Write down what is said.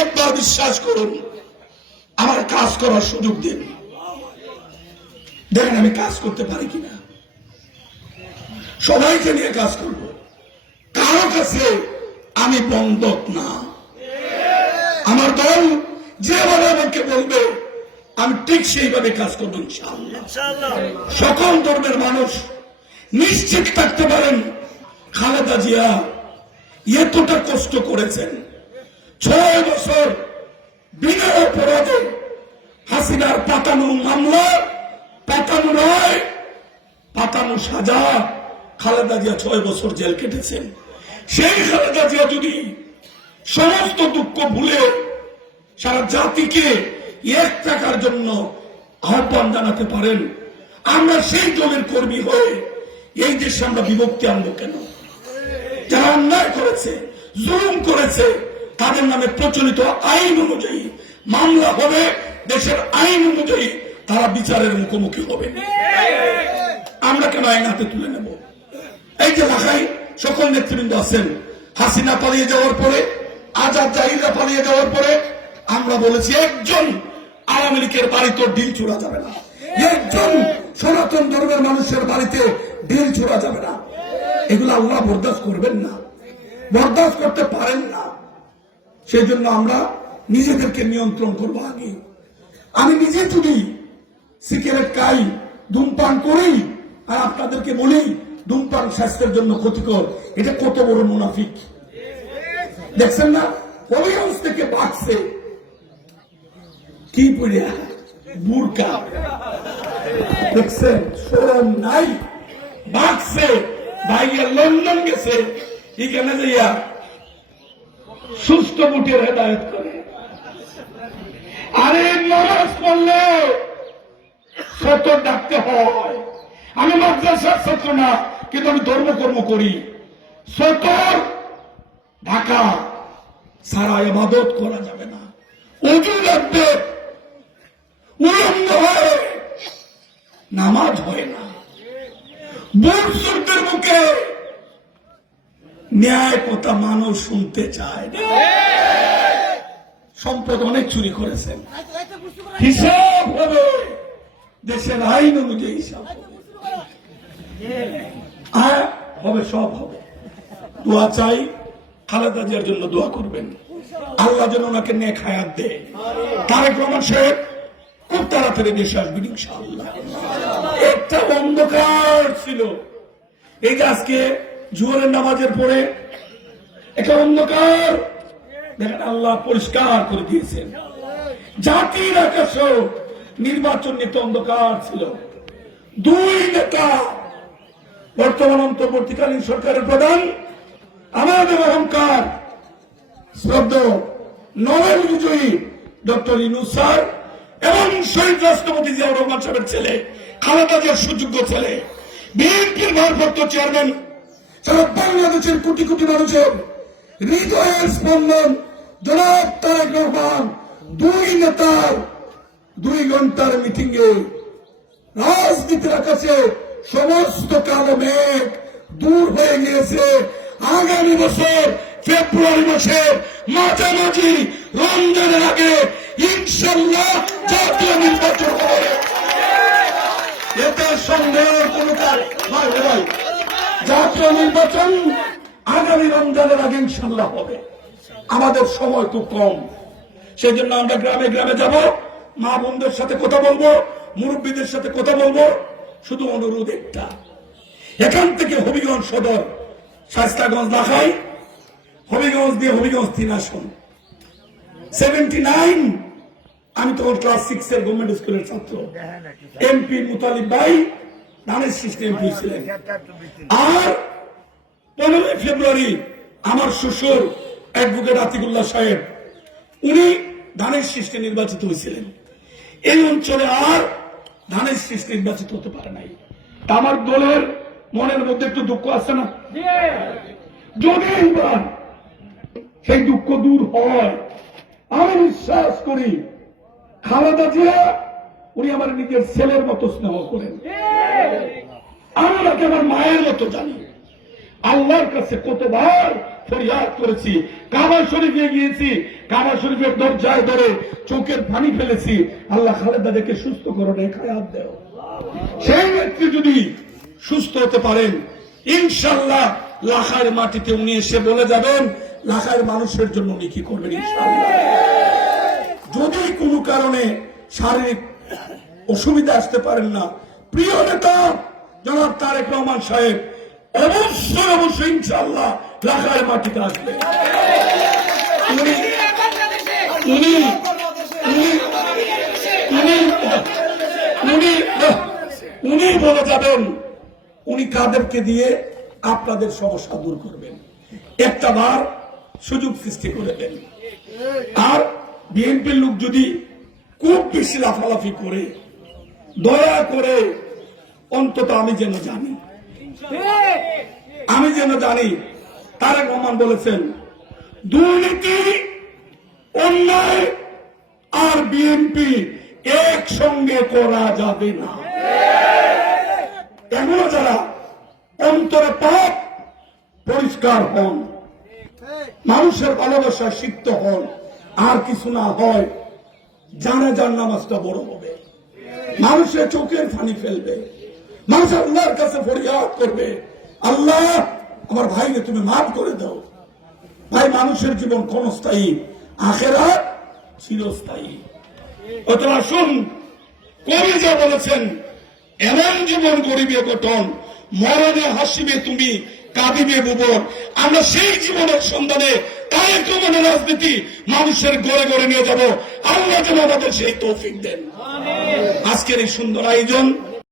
একবার বিশ্বাস করুন, আমার কাজ করার সুযোগ দিন। দেখেন আমি কাজ করতে পারি কিনা। সবাইকে নিয়ে কাজ করব। কারও কাছে আমি বন্ধক না। আমার দল যেভাবে আমাকে বলবে, আমি ঠিক সেইভাবে কাজ করব সকল ধর্মের মানুষ নিশ্চিত থাকতে পারেন, খালেদা জিয়া এতটা কষ্ট করেছেন। ছয় বছর বিনা অপরাধে হাসিনার পাতানো মামলা, পাতানো রায়, পাতানো সাজা, খালেদা জিয়া ছয় বছর জেল কেটেছেন। সেই খালেদা জিয়া যদি সমস্ত দুঃখ ভুলে সারা জাতিকে এক টাকার জন্য আহ্বান জানাতে পারেন, আমরা সেই দলের কর্মী হয়ে এই দেশে আমরা বিভক্তি আনব কেন? যারা অন্যায় করেছে, জুলুম করেছে, তাদের নামে প্রচলিত আইন অনুযায়ী মামলা হবে, দেশের আইন অনুযায়ী তারা বিচারের মুখোমুখি হবে। আমরা কেন আইন হাতে তুলে নেব? এই যে ঢাকায় সকল নেতৃবৃন্দ আছেন, হাসিনা পালিয়ে যাওয়ার পরে, আজাদ জাহিরা পালিয়ে যাওয়ার পরে, আমরা বলেছি একজন আওয়ামী লীগের বাড়িতে ডিল চোরা যাবে না। একজন সনাতন ধর্মের মানুষের বাড়িতে ডিল চোরা যাবে না। এগুলো আল্লাহ বরদাস্ত করবেন না। বরদাস্ত করতে পারেন না। সেই জন্য আমরা নিজেদেরকে নিয়ন্ত্রণ করব আগে। আমি নিজে যদি সিগারেট খাই, ধূমপান করি, আর আপনাদেরকে বলি, ধূমপান স্বাস্থ্যের জন্য ক্ষতিকর। এটা কত বড় মুনাফিক। দেখছেন না? হবিগঞ্জ থেকে বাড়ছে। কি পড়িয়া বুরকা দেখছেন? শরম নাই। বাড়ছে। ভাইয়া লন্ডন গেছে। এখানে যাইয়া? সুস্থ বুটের হেদায়ত করে। আরে নামাজ পড়লে সত ডাকতে হয়। আমি মাদ্রাসার ছাত্র না, কিন্তু আমি ধর্মকর্ম করি। সতর ঢাকা সারা ইবাদত করা যাবে না। উজু লাগবে। উলম্ব হয় নামাজ হয় না। বুর্সুরদের মুখে ন্যায় কথা মানুষ শুনতে চায় সম্পদ অনেক চুরি করেছেন হিসাব হবে। দেশের আইন অনুযায়ী হিসাব হবে। হ্যাঁ হবে, সব হবে। দোয়া চাই খালেদা জিয়ার জন্য দোয়া করবেন। আল্লাহ যেন ওনাকে নেক হায়াত দে তারেক রহমান সাহেব, খুব তাড়াতাড়ি দেশে আসবেন ইনশাআল্লাহ। একটা অন্ধকার ছিল। এই যে আজকে জোহরের নামাজের পরে একটা অন্ধকার, দেখেন আল্লাহ পরিষ্কার করে দিয়েছেন। জাতির আকাশও নির্বাচন নিতে অন্ধকার ছিল। দুই নেতা বর্তমান অন্তর্বর্তীকালীন সরকারের প্রধান, আমাদের অহংকার শ্রদ্ধ নোবেল বিজয়ী ডক্টর ইনুস স্যার এবং শহীদ রাষ্ট্রপতি জিয়াউর রহমান সাহেবের ছেলে, খালেদা জিয়ার সুযোগ্য ছেলে। বিএনপির ভারপ্রাপ্ত চেয়ারম্যান সারা বাংলাদেশের কোটি কোটি মানুষের হৃদয়ের স্পন্দন জনাব তারেক রহমান, দুই নেতার দুই ঘণ্টার মিটিং এ। রাজনীতির আকাশে সমস্ত কালো মেঘ দূর হয়ে গিয়েছে। আগামী বছর, ফেব্রুয়ারি মাসের মাঝামাঝি রমজানের আগে ইনশাল্লাহ জাতীয় নির্বাচন হবে। এতে কোনো জাতীয় নির্বাচন আগামী রমজানের আগে ইনশাল্লাহ হবে। আমাদের সময় খুব কম। সেই জন্য আমরা গ্রামে গ্রামে যাব, মা বোনদের সাথে কথা বলব, মুরব্বীদের সাথে কথা বলব, শুধু অনুরোধ একটা। এখান থেকে হবিগঞ্জ সদর শাস্তাগঞ্জ দেখাই হবিগঞ্জ দিয়ে হবিগঞ্জ তিন আসন। সেভেন্টি নাইন আমি তখন ক্লাস সিক্স এর গভর্নমেন্ট স্কুলের ছাত্র। এমপি মুতালিব ভাই, ধানের সৃষ্টি এমপি ছিলেন। আর পনেরোই ফেব্রুয়ারি আমার শ্বশুর অ্যাডভোকেট আতিকুল্লাহ সাহেব, উনি ধানের সৃষ্টি নির্বাচিত হয়েছিলেন। এই অঞ্চলে আর ধানের সৃষ্টি নির্বাচিত হতে পারে নাই। আমার দলের মনের মধ্যে একটু দুঃখ আছে না? যদি সেই দুঃখ দূর হয়, আমি বিশ্বাস করি। খালেদা জিয়া, উনি আমার নিজের ছেলের মতো স্নেহ করেন। আমি ওনাকে আমার মায়ের মতো জানি। আল্লাহর কাছে কতবার ফরিয়াদ করেছি, কাবা শরীফে গিয়েছি, কাবা শরীফের দরজায় ধরে চোখের পানি ফেলেছি। আল্লাহ খালেদাদেরকে সুস্থ করো রে খায়াত দেও। সেই ব্যক্তি যদি সুস্থ হতে পারেন ইনশাল্লাহ লাখার মাটিতে উনি এসে বলে যাবেন লাখার মানুষের জন্য উনি কি করবেন ইনশাল্লাহ যদি কোনো কারণে শারীরিক অসুবিধা আসতে পারেন না, প্রিয় নেতা, জনাব তারেক রহমান সাহেব, অবশ্যই অবশ্যই ইনশাল্লাহ লাখার মাটিতে আসবে। উনি উনি উনি বলে যাবেন, উনি কাদেরকে দিয়ে আপনাদের সমস্যা দূর করবেন। একটা বার সুযোগ সৃষ্টি করে দেন। আর বিএনপির লোক যদি খুব বেশি লাফালাফি করে, দয়া করে অন্তত আমি যেন জানি। আমি যেন জানি, তারেক রহমান বলেছেন, দুর্নীতি, অন্যায় আর বিএনপি একসঙ্গে করা যাবে না। এগুলো যারা অন্তরে পাপ পরিষ্কার হন, মানুষের ভালোবাসা সিক্ত হন আর কিছু না হয়, জানা যার নামাজটা বড় হবে। মানুষের চোখের ফানি ফেলবে। মানুষ আল্লাহর কাছে ফরিয়াদ করবে। আল্লাহ, আমার ভাইকে তুমি মাফ করে দাও। ভাই, মানুষের জীবন ক্ষণস্থায়ী। আখেরা চিরস্থায়ী। অতএব আসুন, কবি যা বলেছেন, এমন জীবন গরিবে গঠন মরণে হাসিবে তুমি। কাঁদিবে ভুবন আমরা সেই জীবনের সন্ধানে তারেক রহমানের রাজনীতি মানুষের গড়ে গড়ে নিয়ে যাব। আল্লাহ যেন আমাদের সেই তৌফিক দেন। আজকের এই সুন্দর আয়োজন